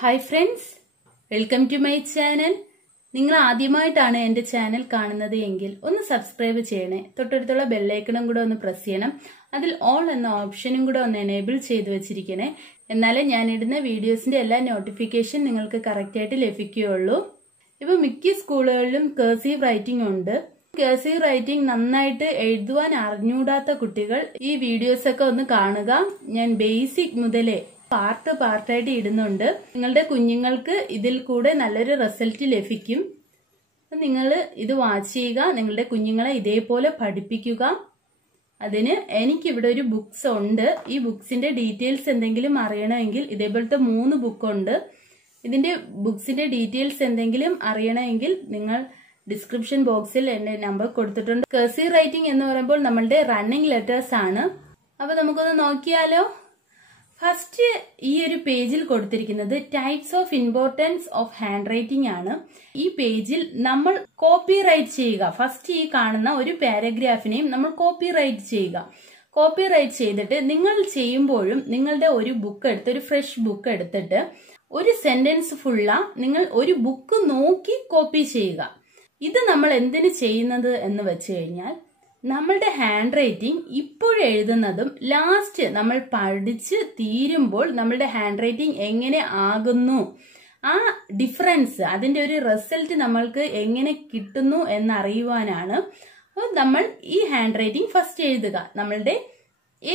Hi friends, welcome to my channel. നിങ്ങൾ ആദ്യമായിട്ടാണ് എൻ്റെ ചാനൽ കാണുന്നത് എങ്കിൽ ഒന്ന് സബ്സ്ക്രൈബ് ചെയ്യണേ. തൊട്ടടുത്തുള്ള ബെൽ ഐക്കണും കൂടെ ഒന്ന് പ്രസ് ചെയ്യണം. അതിൽ ഓൾ എന്ന ഓപ്ഷനും കൂടെ ഒന്ന് എനേബിൾ ചെയ്തു വെച്ചിരിക്കണേ. എന്നാലേ ഞാൻ ഇടുന്ന വീഡിയോസിന്റെ എല്ലാ നോട്ടിഫിക്കേഷൻ നിങ്ങൾക്ക് കറക്റ്റ് ആയിട്ട് ലഭിക്കുകയുള്ളൂ. ഇപ്പോൾ മിക്ക സ്കൂളുകളിലും കർസീവ് റൈറ്റിംഗ് ഉണ്ട്. കർസീവ് റൈറ്റിംഗ് നന്നായിട്ട് എഴുതുവാൻ അറിഞ്ഞൂടാത്ത കുട്ടികൾ ഈ വീഡിയോസ് ഒക്കെ ഒന്ന് കാണുക. ഞാൻ ബേസിക് മുതലേ പാർട്ടായിട്ട് ഇടുന്നുണ്ട്. നിങ്ങളുടെ കുഞ്ഞുങ്ങൾക്ക് ഇതിൽ കൂടെ നല്ലൊരു റിസൾട്ട് ലഭിക്കും. നിങ്ങൾ ഇത് വാച്ച് ചെയ്യുക, നിങ്ങളുടെ കുഞ്ഞുങ്ങളെ ഇതേപോലെ പഠിപ്പിക്കുക. അതിന് എനിക്കിവിടെ ഒരു ബുക്സ് ഉണ്ട്. ഈ ബുക്സിന്റെ ഡീറ്റെയിൽസ് എന്തെങ്കിലും അറിയണമെങ്കിൽ ഇതേപോലത്തെ 3 ബുക്കുണ്ട്. ഇതിന്റെ ബുക്സിന്റെ ഡീറ്റെയിൽസ് എന്തെങ്കിലും അറിയണമെങ്കിൽ നിങ്ങൾ ഡിസ്ക്രിപ്ഷൻ ബോക്സിൽ എന്റെ നമ്പർ കൊടുത്തിട്ടുണ്ട്. കർസീവ് റൈറ്റിംഗ് എന്ന് പറയുമ്പോൾ നമ്മളുടെ റണ്ണിംഗ് ലെറ്റേഴ്സ് ആണ്. അപ്പൊ നമുക്കൊന്ന് നോക്കിയാലോ. ഫസ്റ്റ് ഈ ഒരു പേജിൽ കൊടുത്തിരിക്കുന്നത് types of importance of hand writing ആണ്. ഈ പേജിൽ നമ്മൾ കോപ്പി റൈറ്റ് ചെയ്യുക. ഫസ്റ്റ് ഈ കാണുന്ന ഒരു പാരഗ്രാഫിനെയും നമ്മൾ കോപ്പി റൈറ്റ് ചെയ്യുക. കോപ്പി റൈറ്റ് ചെയ്തിട്ട് നിങ്ങൾ ചെയ്യുമ്പോഴും നിങ്ങളുടെ ഒരു ബുക്ക് എടുത്ത്, ഒരു ഫ്രഷ് ബുക്ക് എടുത്തിട്ട് ഒരു സെന്റൻസ് ഫുള്ള നിങ്ങൾ ഒരു ബുക്ക് നോക്കി കോപ്പി ചെയ്യുക. ഇത് നമ്മൾ എന്തിനു ചെയ്യുന്നത് എന്ന് വെച്ച് കഴിഞ്ഞാൽ നമ്മളുടെ ഹാൻഡ് റൈറ്റിംഗ് ഇപ്പോഴെഴുതുന്നതും ലാസ്റ്റ് നമ്മൾ പഠിച്ച് തീരുമ്പോൾ നമ്മളുടെ ഹാൻഡ് റൈറ്റിംഗ് എങ്ങനെ ആകുന്നു, ആ ഡിഫറൻസ്, അതിന്റെ ഒരു റിസൾട്ട് നമ്മൾക്ക് എങ്ങനെ കിട്ടുന്നു എന്നറിയുവാനാണ് നമ്മൾ ഈ ഹാൻഡ് റൈറ്റിംഗ് ഫസ്റ്റ് എഴുതുക. നമ്മളുടെ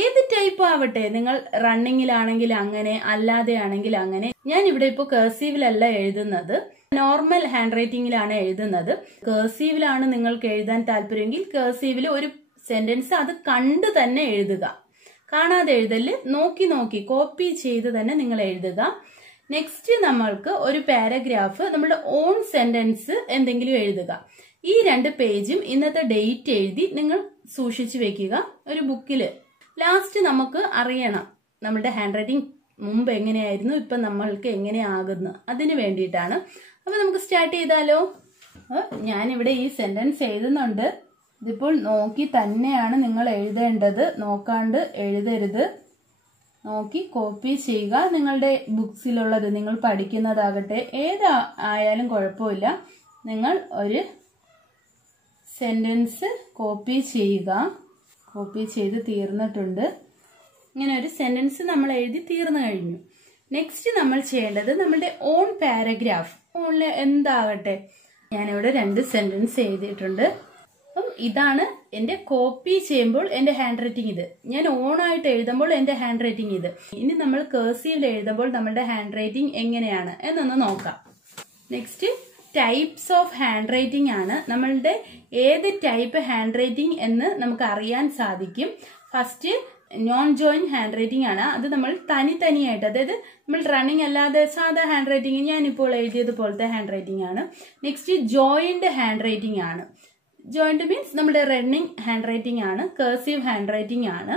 ഏത് ടൈപ്പ് ആവട്ടെ, നിങ്ങൾ റണ്ണിങ്ങിലാണെങ്കിൽ അങ്ങനെ, അല്ലാതെ ആണെങ്കിൽ അങ്ങനെ. ഞാൻ ഇവിടെ ഇപ്പോൾ കർസീവിലല്ല എഴുതുന്നത്, നോർമൽ ഹാൻഡ് റൈറ്റിംഗിലാണ് എഴുതുന്നത്. കർസീവിലാണ് നിങ്ങൾക്ക് എഴുതാൻ താല്പര്യമെങ്കിൽ കർസീവിൽ ഒരു സെന്റൻസ് അത് കണ്ട് തന്നെ എഴുതുക. കാണാതെ എഴുതല്, നോക്കി കോപ്പി ചെയ്ത് തന്നെ നിങ്ങൾ എഴുതുക. നെക്സ്റ്റ് നമ്മൾക്ക് ഒരു പാരഗ്രാഫ്, നമ്മുടെ ഓൺ സെന്റൻസ് എന്തെങ്കിലും എഴുതുക. ഈ 2 പേജും ഇന്നത്തെ ഡേറ്റ് എഴുതി നിങ്ങൾ സൂക്ഷിച്ചു വെക്കുക ഒരു ബുക്കില്. ലാസ്റ്റ് നമുക്ക് അറിയണം നമ്മുടെ ഹാൻഡ് റൈറ്റിംഗ് മുമ്പ് എങ്ങനെയായിരുന്നു, ഇപ്പൊ നമ്മൾക്ക് എങ്ങനെയാകുന്നു, അതിന് വേണ്ടിയിട്ടാണ്. അപ്പൊ നമുക്ക് സ്റ്റാർട്ട് ചെയ്താലോ. ഞാനിവിടെ ഈ സെന്റൻസ് എഴുതുന്നുണ്ട്. ഇതിപ്പോൾ നോക്കി തന്നെയാണ് നിങ്ങൾ എഴുതേണ്ടത്, നോക്കാണ്ട് എഴുതരുത്. നോക്കി കോപ്പി ചെയ്യുക. നിങ്ങളുടെ ബുക്സിലുള്ളത്, നിങ്ങൾ പഠിക്കുന്നതാകട്ടെ, ഏതായാലും കുഴപ്പമില്ല, നിങ്ങൾ ഒരു സെന്റൻസ് കോപ്പി ചെയ്യുക. കോപ്പി ചെയ്ത് തീർന്നിട്ടുണ്ട്. ഇങ്ങനെ ഒരു സെന്റൻസ് നമ്മൾ എഴുതി തീർന്നു കഴിഞ്ഞു. നെക്സ്റ്റ് നമ്മൾ ചെയ്യേണ്ടത് നമ്മളുടെ ഓൺ പാരഗ്രാഫ്, ഓണില് എന്താകട്ടെ. ഞാനിവിടെ 2 സെന്റൻസ് എഴുതിയിട്ടുണ്ട്. അപ്പം ഇതാണ് എന്റെ കോപ്പി ചെയ്യുമ്പോൾ എന്റെ ഹാൻഡ് റൈറ്റിംഗ്. ഇത് ഞാൻ ഓണായിട്ട് എഴുതുമ്പോൾ എന്റെ ഹാൻഡ് റൈറ്റിംഗ് ഇത്. ഇനി നമ്മൾ കർസീവിൽ എഴുതുമ്പോൾ നമ്മളുടെ ഹാൻഡ് റൈറ്റിംഗ് എങ്ങനെയാണ് എന്നൊന്ന് നോക്കാം. Next types of hand writing ആണ്. നമ്മളുടെ ഏത് ടൈപ്പ് ഹാൻഡ് റൈറ്റിംഗ് എന്ന് നമുക്ക് അറിയാൻ സാധിക്കും. First non joint hand writing ആണ്. അത് നമ്മൾ തനിയായിട്ട്, അതായത് നമ്മൾ റണ്ണിങ് അല്ലാതെ സാധാ ഹാൻഡ് റൈറ്റിംഗ്, ഞാനിപ്പോൾ എഴുതിയത് പോലത്തെ ഹാൻഡ് റൈറ്റിംഗ് ആണ്. നെക്സ്റ്റ് ജോയിന്റ് ഹാൻഡ് റൈറ്റിംഗ് ആണ്. ജോയിന്റ് മീൻസ് നമ്മുടെ റണ്ണിങ് ഹാൻഡ് റൈറ്റിംഗ് ആണ്. കർസീവ് ഹാൻഡ് റൈറ്റിംഗ് ആണ്.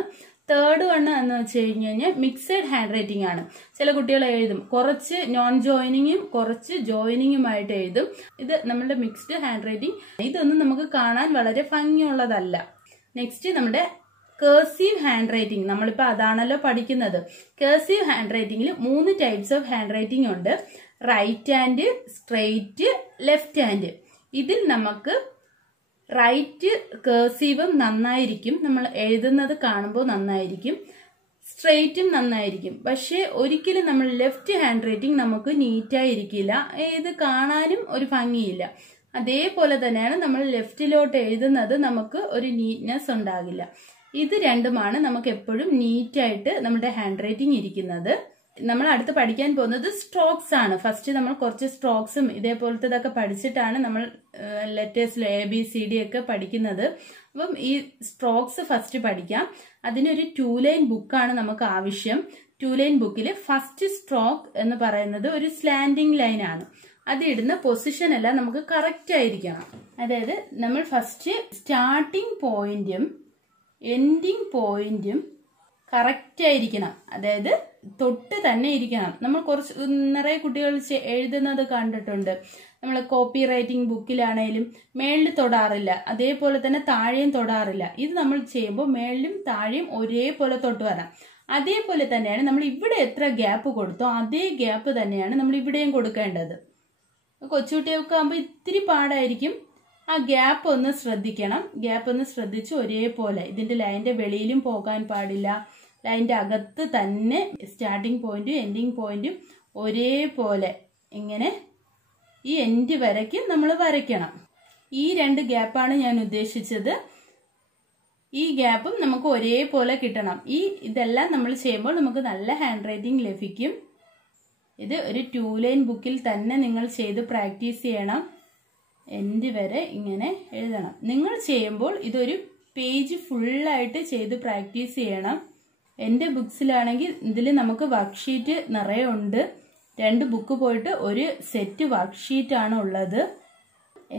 തേർഡ് വൺ എന്ന് വെച്ച് കഴിഞ്ഞാൽ മിക്സഡ് ഹാൻഡ് റൈറ്റിംഗ് ആണ്. ചില കുട്ടികൾ എഴുതും കുറച്ച് നോൺ ജോയിനിങ്ങും കുറച്ച് ജോയിനിങ്ങുമായിട്ട് എഴുതും. ഇത് നമ്മുടെ മിക്സ്ഡ് ഹാൻഡ് റൈറ്റിംഗ്. ഇതൊന്നും നമുക്ക് കാണാൻ വളരെ ഭംഗിയുള്ളതല്ല. നെക്സ്റ്റ് നമ്മുടെ കർസീവ് ഹാൻഡ് റൈറ്റിംഗ്, നമ്മളിപ്പോ അതാണല്ലോ പഠിക്കുന്നത്. കർസീവ് ഹാൻഡ് റൈറ്റിംഗിൽ 3 ടൈപ്സ് ഓഫ് ഹാൻഡ് റൈറ്റിംഗ് ഉണ്ട്. Right hand, straight, left hand. ഇതിൽ നമുക്ക് റൈറ്റ് കർസീവും നന്നായിരിക്കും, നമ്മൾ എഴുതുന്നത് കാണുമ്പോൾ നന്നായിരിക്കും, സ്ട്രെയിറ്റും നന്നായിരിക്കും. പക്ഷെ ഒരിക്കലും നമ്മൾ ലെഫ്റ്റ് ഹാൻഡ് റൈറ്റിംഗ് നമുക്ക് നീറ്റായിരിക്കില്ല, ഇത് കാണാനും ഒരു ഭംഗിയില്ല. അതേപോലെ തന്നെയാണ് നമ്മൾ ലെഫ്റ്റിലോട്ട് എഴുതുന്നത്, നമുക്ക് ഒരു നീറ്റ്നെസ് ഉണ്ടാകില്ല. ഇത് രണ്ടുമാണ് നമുക്ക് എപ്പോഴും നീറ്റായിട്ട് നമ്മുടെ ഹാൻഡ് റൈറ്റിംഗ് ഇരിക്കുന്നത്. നമ്മൾ അടുത്ത് പഠിക്കാൻ പോകുന്നത് സ്ട്രോക്സ് ആണ്. ഫസ്റ്റ് നമ്മൾ കുറച്ച് സ്ട്രോക്സും ഇതേപോലത്തതൊക്കെ പഠിച്ചിട്ടാണ് നമ്മൾ ലെറ്റേഴ്സിൽ ABCD ഒക്കെ പഠിക്കുന്നത്. അപ്പം ഈ സ്ട്രോക്സ് ഫസ്റ്റ് പഠിക്കാം. അതിനൊരു 2 ലൈൻ ബുക്കാണ് നമുക്ക് ആവശ്യം. 2 ലൈൻ ബുക്കിൽ ഫസ്റ്റ് സ്ട്രോക്ക് എന്ന് പറയുന്നത് ഒരു സ്ലാൻഡിങ് ലൈൻ ആണ്. അത് ഇടുന്ന പൊസിഷൻ എല്ലാം നമുക്ക് കറക്റ്റ് ആയിരിക്കണം. അതായത് നമ്മൾ ഫസ്റ്റ് സ്റ്റാർട്ടിംഗ് പോയിന്റും എൻഡിങ് പോയിന്റും കറക്റ്റ് ആയിരിക്കണം. അതായത് തൊട്ട് തന്നെ ഇരിക്കണം. നമ്മൾ കുറച്ച് നിറയെ കുട്ടികൾ എഴുതുന്നത് കണ്ടിട്ടുണ്ട്. നമ്മൾ കോപ്പി റൈറ്റിംഗ് ബുക്കിലാണേലും മേളിൽ തൊടാറില്ല, അതേപോലെ തന്നെ താഴെയും തൊടാറില്ല. ഇത് നമ്മൾ ചെയ്യുമ്പോൾ മേളിലും താഴെയും ഒരേപോലെ തൊട്ട് വരാം. അതേപോലെ തന്നെയാണ് നമ്മൾ ഇവിടെ എത്ര ഗ്യാപ്പ് കൊടുത്തോ അതേ ഗ്യാപ്പ് തന്നെയാണ് നമ്മൾ ഇവിടെയും കൊടുക്കേണ്ടത്. കൊച്ചുകുട്ടികൾക്ക് ആകുമ്പോൾ ഇത്തിരി പാടായിരിക്കും. ആ ഗ്യാപ്പ് ഒന്ന് ശ്രദ്ധിക്കണം. ഗ്യാപ്പ് ഒന്ന് ശ്രദ്ധിച്ച് ഒരേപോലെ ഇതിന്റെ ലൈനിന്റെ വെളിയിലും പോകാൻ പാടില്ല. ലൈനിന്റെ അകത്ത് തന്നെ സ്റ്റാർട്ടിംഗ് പോയിന്റും എൻഡിങ് പോയിന്റും ഒരേപോലെ ഇങ്ങനെ ഈ എൻഡ് വരയ്ക്ക് നമ്മൾ വരയ്ക്കണം. ഈ 2 ഗ്യാപ്പാണ് ഞാൻ ഉദ്ദേശിച്ചത്. ഈ ഗ്യാപ്പും നമുക്ക് ഒരേപോലെ കിട്ടണം. ഇതെല്ലാം നമ്മൾ ചെയ്യുമ്പോൾ നമുക്ക് നല്ല ഹാൻഡ് റൈറ്റിംഗ് ലഭിക്കും. ഇത് ഒരു 2 ലൈൻ ബുക്കിൽ തന്നെ നിങ്ങൾ ചെയ്ത് പ്രാക്ടീസ് ചെയ്യണം. എൻഡ് വരെ ഇങ്ങനെ എഴുതണം. നിങ്ങൾ ചെയ്യുമ്പോൾ ഇതൊരു പേജ് ഫുള്ളായിട്ട് ചെയ്ത് പ്രാക്ടീസ് ചെയ്യണം. എൻ്റെ ബുക്സിലാണെങ്കിൽ ഇതിൽ നമുക്ക് വർക്ക്ഷീറ്റ് നിറയെ ഉണ്ട്. 2 ബുക്ക് പോയിട്ട് ഒരു സെറ്റ് വർക്ക്ഷീറ്റാണ് ഉള്ളത്.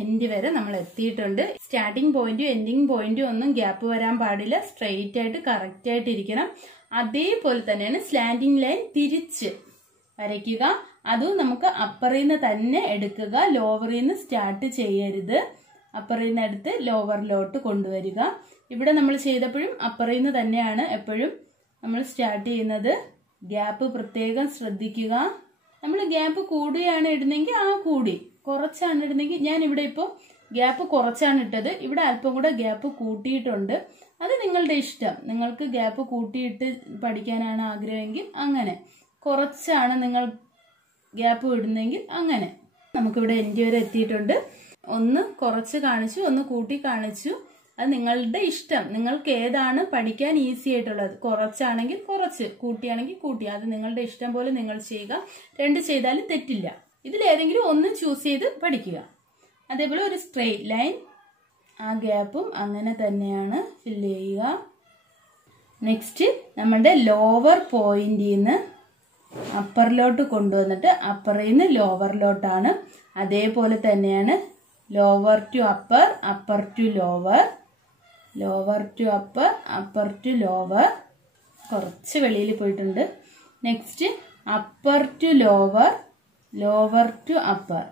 എൻഡ് വരെ നമ്മൾ എത്തിയിട്ടുണ്ട്. സ്റ്റാർട്ടിംഗ് പോയിന്റും എൻഡിങ് പോയിന്റും ഒന്നും ഗ്യാപ്പ് വരാൻ പാടില്ല. സ്ട്രെയിറ്റ് ആയിട്ട് കറക്റ്റ് ആയിട്ട് ഇരിക്കണം. അതേപോലെ തന്നെയാണ് സ്ലാൻഡിംഗ് ലൈൻ തിരിച്ച് വരയ്ക്കുക. അതും നമുക്ക് അപ്പറിൽ നിന്ന് തന്നെ എടുക്കുക. ലോവറിൽ നിന്ന് സ്റ്റാർട്ട് ചെയ്യരുത്. അപ്പറിൽ നിന്ന് എടുത്ത് ലോവറിലോട്ട് കൊണ്ടുവരിക. ഇവിടെ നമ്മൾ ചെയ്തപ്പോഴും അപ്പറിൽ നിന്ന് തന്നെയാണ് എപ്പോഴും നമ്മൾ സ്റ്റാർട്ട് ചെയ്യുന്നത്. ഗ്യാപ്പ് പ്രത്യേകം ശ്രദ്ധിക്കുക. നമ്മൾ ഗ്യാപ്പ് കൂടുകയാണ് ഇടുന്നെങ്കിൽ ആ കൂടി, കുറച്ചാണ് ഇടുന്നെങ്കിൽ ഞാൻ ഇവിടെ ഇപ്പോൾ ഗ്യാപ്പ് കുറച്ചാണ് ഇട്ടത്. ഇവിടെ അല്പം കൂടെ ഗ്യാപ്പ് കൂട്ടിയിട്ടുണ്ട്. അത് നിങ്ങളുടെ ഇഷ്ടം. നിങ്ങൾക്ക് ഗ്യാപ്പ് കൂട്ടിയിട്ട് പഠിക്കാനാണ് ആഗ്രഹമെങ്കിൽ അങ്ങനെ, കുറച്ചാണ് നിങ്ങൾ ഗ്യാപ്പ് ഇടുന്നെങ്കിൽ അങ്ങനെ. നമുക്കിവിടെ എൻഡ് വരെ എത്തിയിട്ടുണ്ട്. ഒന്ന് കുറച്ച് കാണിച്ചു, ഒന്ന് കൂട്ടി കാണിച്ചു. അത് നിങ്ങളുടെ ഇഷ്ടം. നിങ്ങൾക്ക് ഏതാണ് പഠിക്കാൻ ഈസി ആയിട്ടുള്ളത്. കുറച്ചാണെങ്കിൽ കുറച്ച്, കൂട്ടിയാണെങ്കിൽ കൂട്ടി. അത് നിങ്ങളുടെ ഇഷ്ടം പോലെ നിങ്ങൾ ചെയ്യുക. 2 ചെയ്താലും തെറ്റില്ല. ഇതിലേതെങ്കിലും ഒന്ന് ചൂസ് ചെയ്ത് പഠിക്കുക. അതേപോലെ ഒരു സ്ട്രെയിറ്റ് ലൈൻ, ആ ഗ്യാപ്പും അങ്ങനെ തന്നെയാണ് ഫില്ല് ചെയ്യുക. നെക്സ്റ്റ് നമ്മുടെ ലോവർ പോയിന്റിൽ നിന്ന് അപ്പറിലോട്ട് കൊണ്ടുവന്നിട്ട് അപ്പറിൽ നിന്ന് ലോവറിലോട്ടാണ്. അതേപോലെ തന്നെയാണ് lower to upper, upper to lower, lower to upper, upper to lower. കുറച്ച് വെളിയിൽ പോയിട്ടുണ്ട്. Next upper to lower, lower to upper,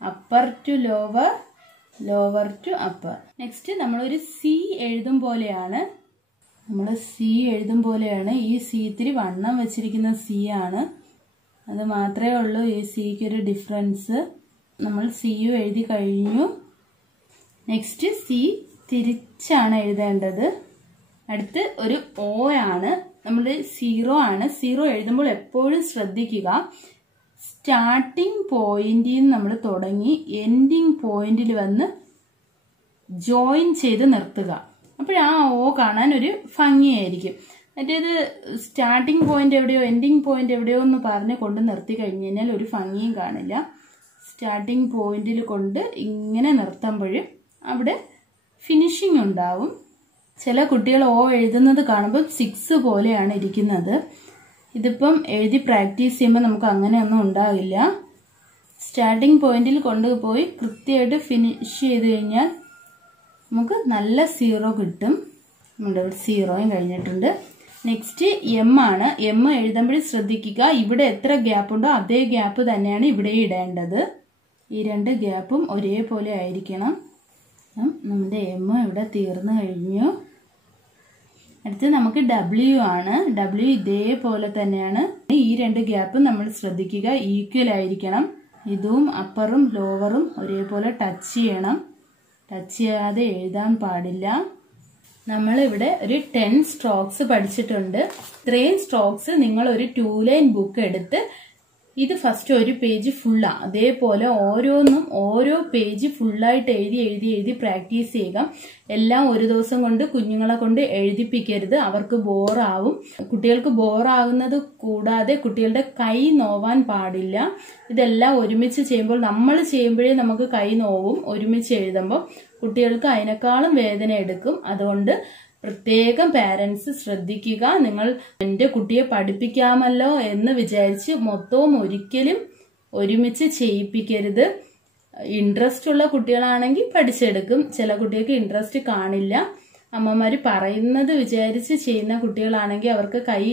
upper to lower, lower to upper. Next നമ്മളൊരു സി എഴുതും പോലെയാണ്. ഈ സി ഇത്തിരി വണ്ണം വെച്ചിരിക്കുന്ന സി ആണ്. അത് മാത്രമേ ഉള്ളൂ ഈ സിക്ക് ഒരു ഡിഫറൻസ്. നമ്മൾ സിയു എഴുതി കഴിഞ്ഞു. നെക്സ്റ്റ് സി തിരിച്ചാണ് എഴുതേണ്ടത്. അടുത്ത് ഒരു ഓ ആണ്. നമ്മൾ 0 ആണ്. 0 എഴുതുമ്പോൾ എപ്പോഴും ശ്രദ്ധിക്കുക, സ്റ്റാർട്ടിംഗ് പോയിന്റിൽ നിന്ന് നമ്മൾ തുടങ്ങി എൻഡിങ് പോയിന്റിൽ വന്ന് ജോയിൻ ചെയ്ത് നിർത്തുക. അപ്പോഴാ ഓ കാണാൻ ഒരു ഭംഗിയായിരിക്കും. മറ്റേത് സ്റ്റാർട്ടിംഗ് പോയിന്റ് എവിടെയോ എൻഡിങ് പോയിന്റ് എവിടെയോ എന്ന് പറഞ്ഞ് കൊണ്ട് നിർത്തി കഴിഞ്ഞ് കഴിഞ്ഞാൽ ഒരു ഭംഗിയും കാണില്ല. സ്റ്റാർട്ടിംഗ് പോയിന്റിൽ കൊണ്ട് ഇങ്ങനെ നിർത്തുമ്പോഴും അവിടെ ഫിനിഷിംഗ് ഉണ്ടാവും. ചില കുട്ടികൾ ഓ എഴുതുന്നത് കാണുമ്പോൾ 6 പോലെയാണ് ഇരിക്കുന്നത്. ഇതിപ്പം എഴുതി പ്രാക്ടീസ് ചെയ്യുമ്പോൾ നമുക്ക് അങ്ങനെയൊന്നും ഉണ്ടാവില്ല. സ്റ്റാർട്ടിംഗ് പോയിന്റിൽ കൊണ്ടുപോയി കൃത്യമായിട്ട് ഫിനിഷ് ചെയ്ത് കഴിഞ്ഞാൽ നമുക്ക് നല്ല 0 കിട്ടും. നമ്മുടെ 0യും കഴിഞ്ഞിട്ടുണ്ട്. നെക്സ്റ്റ് എം ആണ്. എം എഴുതുമ്പോഴും ശ്രദ്ധിക്കുക, ഇവിടെ എത്ര ഗ്യാപ്പ് ഉണ്ടോ അതേ ഗ്യാപ്പ് തന്നെയാണ് ഇവിടെ ഇടേണ്ടത്. ഈ 2 ഗ്യാപ്പും ഒരേപോലെ ആയിരിക്കണം. നമ്മുടെ എം ഇവിടെ തീർന്നു കഴിഞ്ഞു. അടുത്ത് നമുക്ക് ഡബ്ല്യു ആണ്. ഡബ്ല്യു ഇതേപോലെ തന്നെയാണ്. ഈ 2 ഗ്യാപ്പും നമ്മൾ ശ്രദ്ധിക്കുക, ഈക്വൽ ആയിരിക്കണം. ഇതും അപ്പറും ലോവറും ഒരേപോലെ ടച്ച് ചെയ്യണം. ടച്ച് ചെയ്യാതെ എഴുതാൻ പാടില്ല. നമ്മളിവിടെ ഒരു 10 സ്ട്രോക്സ് പഠിച്ചിട്ടുണ്ട്. ഇത്രയും സ്ട്രോക്സ് നിങ്ങൾ ഒരു 2 ലൈൻ ബുക്ക് എടുത്ത് ഇത് ഫസ്റ്റ് ഒരു പേജ് ഫുള്ളാ, അതേപോലെ ഓരോന്നും ഓരോ പേജ് ഫുള്ളായിട്ട് എഴുതി പ്രാക്ടീസ് ചെയ്യുക. എല്ലാം ഒരു ദിവസം കൊണ്ട് കുഞ്ഞുങ്ങളെ കൊണ്ട് എഴുതിപ്പിക്കരുത്, അവർക്ക് ബോറാവും. കുട്ടികൾക്ക് ബോറാകുന്നത് കൂടാതെ കുട്ടികളുടെ കൈ നോവാൻ പാടില്ല. ഇതെല്ലാം ഒരുമിച്ച് ചെയ്യുമ്പോൾ, നമ്മൾ ചെയ്യുമ്പോഴേ നമുക്ക് കൈ നോവും. ഒരുമിച്ച് എഴുതുമ്പോൾ കുട്ടികൾക്ക് അതിനേക്കാളും വേദന എടുക്കും. അതുകൊണ്ട് പ്രത്യേകം പാരന്റ്സ് ശ്രദ്ധിക്കുക. നിങ്ങൾ എൻ്റെ കുട്ടിയെ പഠിപ്പിക്കാമല്ലോ എന്ന് വിചാരിച്ച് മൊത്തവും ഒരിക്കലും ഒരുമിച്ച് ചെയ്യിപ്പിക്കരുത്. ഇൻട്രസ്റ്റ് ഉള്ള കുട്ടികളാണെങ്കിൽ പഠിച്ചെടുക്കും. ചില കുട്ടികൾക്ക് ഇൻട്രസ്റ്റ് കാണില്ല. അമ്മമാര് പറയുന്നത് വിചാരിച്ച് ചെയ്യുന്ന കുട്ടികളാണെങ്കിൽ അവർക്ക് കൈ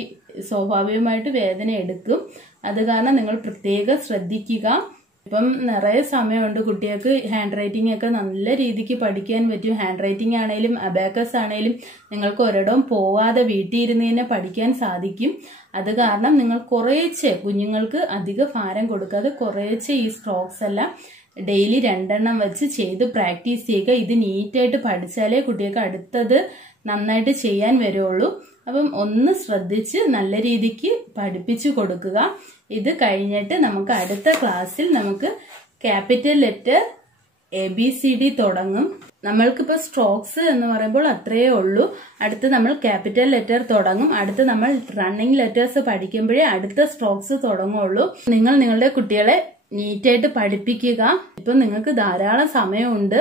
സ്വാഭാവികമായിട്ട് വേദന എടുക്കും. അത് കാരണം നിങ്ങൾ പ്രത്യേകം ശ്രദ്ധിക്കുക. ഇപ്പം നിറയെ സമയമുണ്ട് കുട്ടികൾക്ക് ഹാൻഡ് റൈറ്റിംഗ് ഒക്കെ നല്ല രീതിക്ക് പഠിക്കാൻ പറ്റും. ഹാൻഡ് റൈറ്റിംഗ് ആണെങ്കിലും അബാക്കസ് ആണെങ്കിലും നിങ്ങൾക്ക് ഒരിടവും പോവാതെ വീട്ടിൽ ഇരുന്ന് തന്നെ പഠിക്കാൻ സാധിക്കും. അത് കാരണം നിങ്ങൾ കുറേശ്ശെ കുഞ്ഞുങ്ങൾക്ക് അധിക ഭാരം കൊടുക്കാതെ കുറേശ്ശെ ഈ സ്ട്രോക്സ് എല്ലാം ഡെയിലി 2 എണ്ണം വെച്ച് ചെയ്ത് പ്രാക്ടീസ് ചെയ്യുക. ഇത് നീറ്റായിട്ട് പഠിച്ചാലേ കുട്ടികൾക്ക് അടുത്തത് നന്നായിട്ട് ചെയ്യാൻ വരുള്ളൂ. അപ്പം ഒന്ന് ശ്രദ്ധിച്ച് നല്ല രീതിക്ക് പഠിപ്പിച്ചു കൊടുക്കുക. ഇത് കഴിഞ്ഞിട്ട് നമുക്ക് അടുത്ത ക്ലാസ്സിൽ നമുക്ക് ക്യാപിറ്റൽ ലെറ്റർ ABCD തുടങ്ങും. നമ്മൾക്കിപ്പോ സ്ട്രോക്സ് എന്ന് പറയുമ്പോൾ അത്രയേ ഉള്ളൂ. അടുത്ത് നമ്മൾ ക്യാപിറ്റൽ ലെറ്റർ തുടങ്ങും. അടുത്ത് നമ്മൾ റണ്ണിങ് ലെറ്റേഴ്സ് പഠിക്കുമ്പോഴേ അടുത്ത സ്ട്രോക്സ് തുടങ്ങുള്ളൂ. നിങ്ങൾ നിങ്ങളുടെ കുട്ടികളെ നീറ്റായിട്ട് പഠിപ്പിക്കുക. ഇപ്പൊ നിങ്ങൾക്ക് ധാരാളം സമയമുണ്ട്.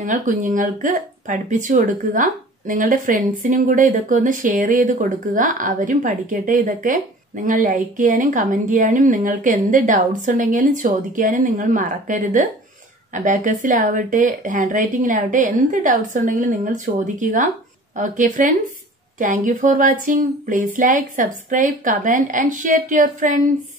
നിങ്ങൾ കുഞ്ഞുങ്ങൾക്ക് പഠിപ്പിച്ചു കൊടുക്കുക. നിങ്ങളുടെ ഫ്രണ്ട്സിനും കൂടെ ഇതൊക്കെ ഒന്ന് ഷെയർ ചെയ്ത് കൊടുക്കുക. അവരും പഠിക്കട്ടെ ഇതൊക്കെ. നിങ്ങൾ ലൈക്ക് ചെയ്യാനും കമന്റ് ചെയ്യാനും നിങ്ങൾക്ക് എന്ത് ഡൗട്ട്സ് ഉണ്ടെങ്കിലും ചോദിക്കാനും നിങ്ങൾ മറക്കരുത്. അബാക്കസിലാവട്ടെ ഹാൻഡ് റൈറ്റിംഗിലാവട്ടെ എന്ത് ഡൗട്ട്സ് ഉണ്ടെങ്കിലും നിങ്ങൾ ചോദിക്കുക. Okay friends, thank you for watching. Please like, subscribe, comment and share to your friends.